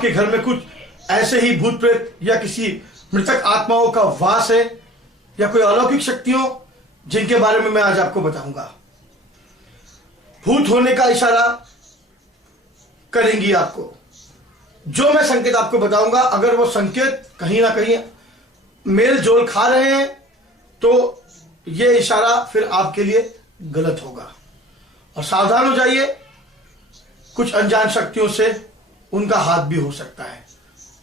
के घर में कुछ ऐसे ही भूत प्रेत या किसी मृतक आत्माओं का वास है या कोई अलौकिक शक्तियों जिनके बारे में मैं आज आपको बताऊंगा। भूत होने का इशारा करेंगी आपको। जो मैं संकेत आपको बताऊंगा, अगर वो संकेत कहीं ना कहीं मेल जोल खा रहे हैं तो ये इशारा फिर आपके लिए गलत होगा और सावधान हो जाइए। कुछ अनजान शक्तियों से उनका हाथ भी हो सकता है।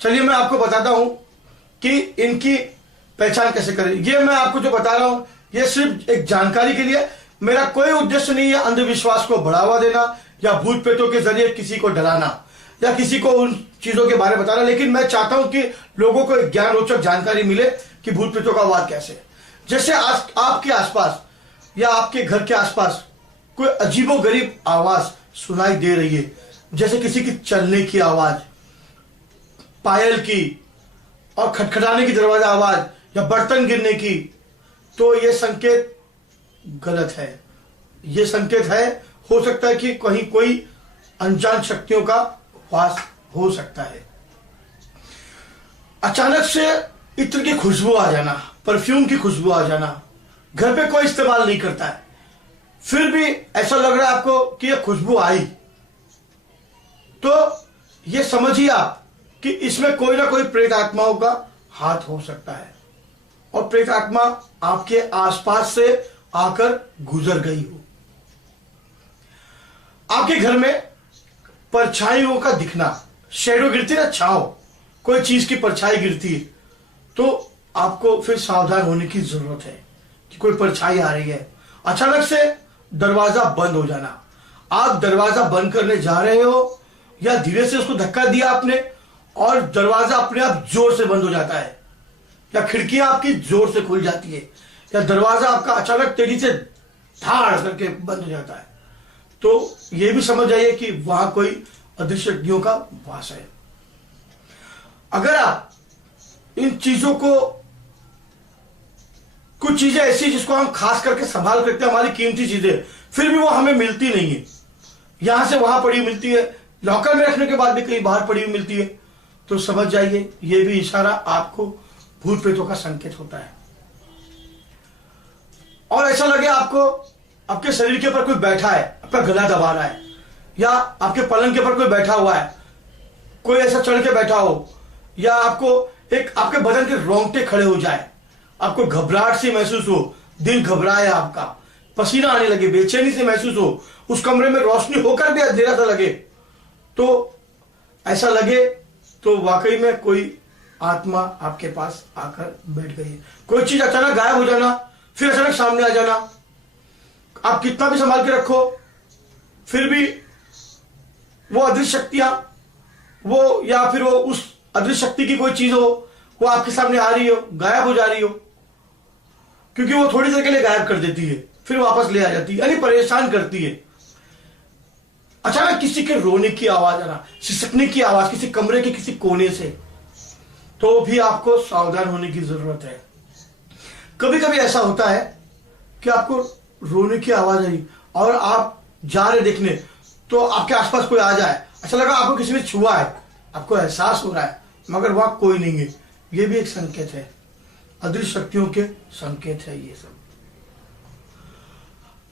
चलिए मैं आपको बताता हूं कि इनकी पहचान कैसे करें। ये मैं आपको जो बता रहा हूं ये सिर्फ एक जानकारी के लिए, मेरा कोई उद्देश्य नहीं है अंधविश्वास को बढ़ावा देना या भूत प्रेतों के जरिए किसी को डराना या किसी को उन चीजों के बारे में बताना। लेकिन मैं चाहता हूं कि लोगों को एक ज्ञान रोचक जानकारी मिले कि भूत प्रेतों का वाद कैसे है। जैसे आपके आसपास या आपके घर के आसपास कोई अजीबोगरीब आवाज सुनाई दे रही है, जैसे किसी की चलने की आवाज, पायल की और खटखटाने की दरवाजा आवाज या बर्तन गिरने की, तो यह संकेत गलत है। यह संकेत है, हो सकता है कि कहीं कोई अनजान शक्तियों का वास हो सकता है। अचानक से इत्र की खुशबू आ जाना, परफ्यूम की खुशबू आ जाना, घर पे कोई इस्तेमाल नहीं करता है, फिर भी ऐसा लग रहा है आपको कि यह खुशबू आई, तो यह समझिए आप कि इसमें कोई ना कोई प्रेत आत्माओं का हाथ हो सकता है और प्रेत आत्मा आपके आसपास से आकर गुजर गई हो। आपके घर में परछाइयों का दिखना, शैडो गिरती है ना, छांव, कोई चीज की परछाई गिरती है, तो आपको फिर सावधान होने की जरूरत है कि कोई परछाई आ रही है। अचानक से दरवाजा बंद हो जाना, आप दरवाजा बंद करने जा रहे हो या धीरे से उसको धक्का दिया आपने और दरवाजा अपने आप जोर से बंद हो जाता है, या खिड़कियां आपकी जोर से खुल जाती है, या दरवाजा आपका अचानक तेजी से धाड़ करके बंद हो जाता है, तो यह भी समझ जाइए कि वहां कोई अदृश्य शक्तियों का वास है। अगर आप इन चीजों को, कुछ चीजें ऐसी जिसको हम खास करके संभाल करते हैं, हमारी कीमती चीजें, फिर भी वो हमें मिलती नहीं है, यहां से वहां पड़ी मिलती है, लॉकर में रखने के बाद भी कहीं बाहर पड़ी हुई मिलती है, तो समझ जाइए ये भी इशारा आपको भूत प्रेतों का संकेत होता है। और ऐसा लगे आपको आपके शरीर के ऊपर कोई बैठा है, आपका गला दबा रहा है, या आपके पलंग के ऊपर कोई बैठा हुआ है, कोई ऐसा चढ़ के बैठा हो, या आपको एक आपके बदन के रोंगटे खड़े हो जाए, आपको घबराहट सी महसूस हो, दिल घबराए आपका, पसीना आने लगे, बेचैनी से महसूस हो, उस कमरे में रोशनी होकर भी अंधेरा सा लगे, तो ऐसा लगे तो वाकई में कोई आत्मा आपके पास आकर बैठ गई है। कोई चीज अचानक गायब हो जाना, फिर अचानक सामने आ जाना, आप कितना भी संभाल के रखो फिर भी वो अदृश्य शक्तियां, वो या फिर वो उस अदृश्य शक्ति की कोई चीज हो, वो आपके सामने आ रही हो, गायब हो जा रही हो, क्योंकि वो थोड़ी देर के लिए गायब कर देती है, फिर वापस ले आ जाती है, यानी परेशान करती है। अचानक किसी के रोने की आवाज आना, सिसकने की आवाज किसी कमरे के किसी कोने से, तो भी आपको सावधान होने की जरूरत है। कभी कभी ऐसा होता है कि आपको रोने की आवाज आई और आप जा रहे देखने, तो आपके आसपास कोई आ जाए, अच्छा लगा आपको किसी ने छुआ है, आपको एहसास हो रहा है, मगर वहां कोई नहीं है, ये भी एक संकेत है, अदृश्य शक्तियों के संकेत है ये सब।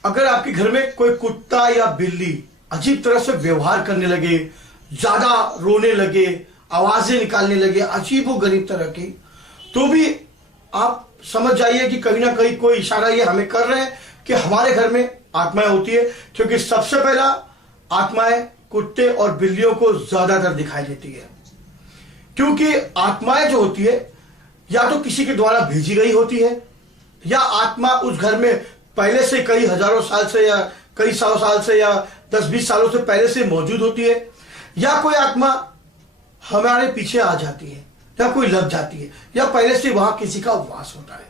अगर आपके घर में कोई कुत्ता या बिल्ली अजीब तरह से व्यवहार करने लगे, ज्यादा रोने लगे, आवाजें निकालने लगे अजीबोगरीब तरह की, तो भी आप समझ जाइए कि कहीं ना कहीं कोई इशारा ये हमें कर रहे हैं कि हमारे घर में आत्माएं होती है। क्योंकि सबसे पहला आत्माएं कुत्ते और बिल्लियों को ज्यादातर दिखाई देती है, क्योंकि आत्माएं जो होती है या तो किसी के द्वारा भेजी गई होती है, या आत्मा उस घर में पहले से कई हजारों साल से या कई 100 साल से या 10-20 सालों से पहले से मौजूद होती है, या कोई आत्मा हमारे पीछे आ जाती है, या कोई लग जाती है, या पहले से वहां किसी का वास होता है।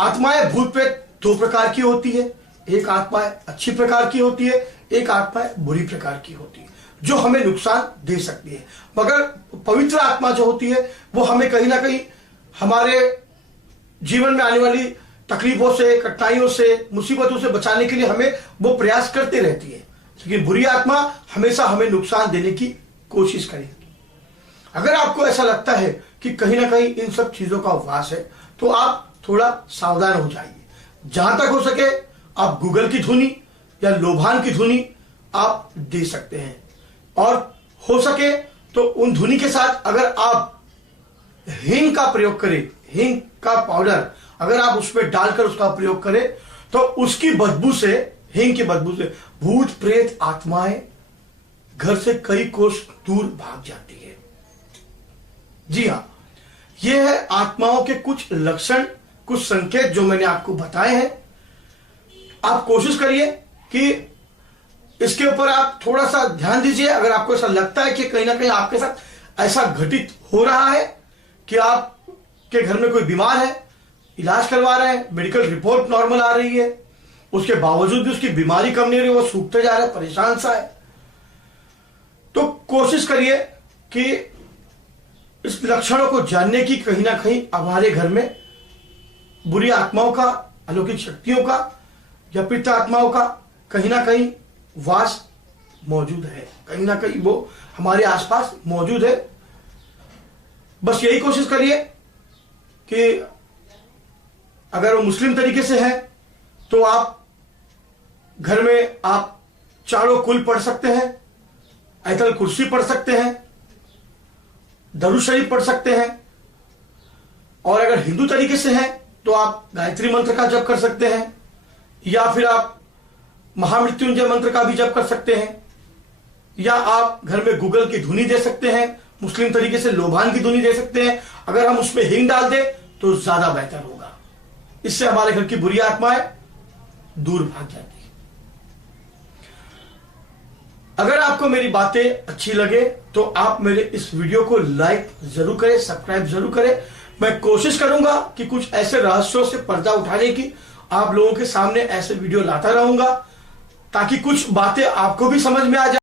आत्माएं भूत प्रेत दो प्रकार की होती है, एक आत्माएं अच्छी प्रकार की होती है, एक आत्माएं बुरी प्रकार की होती है, जो हमें नुकसान दे सकती है। मगर पवित्र आत्मा जो होती है वो हमें कहीं ना कहीं हमारे जीवन में आने वाली तकलीफों से, कठिनाइयों से, मुसीबतों से बचाने के लिए हमें वो प्रयास करती रहती है। लेकिन बुरी आत्मा हमेशा हमें नुकसान देने की कोशिश करेगी। अगर आपको ऐसा लगता है कि कहीं ना कहीं इन सब चीजों का वास है, तो आप थोड़ा सावधान हो जाइए। जहां तक हो सके आप गूगल की धुनी या लोभान की धुनी आप दे सकते हैं, और हो सके तो उन धुनी के साथ अगर आप हींग का प्रयोग करें, हींग का पाउडर अगर आप उसमें डालकर उसका प्रयोग करें, तो उसकी बदबू से, हींग की बदबू से भूत प्रेत आत्माएं घर से कई कोस दूर भाग जाती है। जी हां, यह है आत्माओं के कुछ लक्षण, कुछ संकेत जो मैंने आपको बताए हैं। आप कोशिश करिए कि इसके ऊपर आप थोड़ा सा ध्यान दीजिए। अगर आपको ऐसा लगता है कि कहीं ना कहीं आपके साथ ऐसा घटित हो रहा है कि आपके घर में कोई बीमार है, इलाज करवा रहे हैं, मेडिकल रिपोर्ट नॉर्मल आ रही है, उसके बावजूद भी उसकी बीमारी कम नहीं रही, वो सूखते जा रहा है, परेशान सा है, तो कोशिश करिए कि इस लक्षणों को जानने की कहीं ना कहीं हमारे घर में बुरी आत्माओं का, अलौकिक शक्तियों का या पिता आत्माओं का कहीं ना कहीं वास मौजूद है, कहीं ना कहीं वो हमारे आसपास मौजूद है। बस यही कोशिश करिए कि अगर वो मुस्लिम तरीके से है तो आप घर में आप चारों कुल पढ़ सकते हैं, आयतल कुर्सी पढ़ सकते हैं, दरूद शरीफ पढ़ सकते हैं, और अगर हिंदू तरीके से है तो आप गायत्री मंत्र का जप कर सकते हैं, या फिर आप महामृत्युंजय मंत्र का भी जप कर सकते हैं, या आप घर में गूगल की धुनी दे सकते हैं, मुस्लिम तरीके से लोभान की धुनी दे सकते हैं। अगर हम उसमें हींग डाल दें तो ज्यादा बेहतर होगा, इससे हमारे घर की बुरी आत्माएं दूर भाग जाती है। अगर आपको मेरी बातें अच्छी लगे तो आप मेरे इस वीडियो को लाइक जरूर करें, सब्सक्राइब जरूर करें। मैं कोशिश करूंगा कि कुछ ऐसे रहस्यों से पर्दा उठाने की आप लोगों के सामने ऐसे वीडियो लाता रहूंगा, ताकि कुछ बातें आपको भी समझ में आ जाए।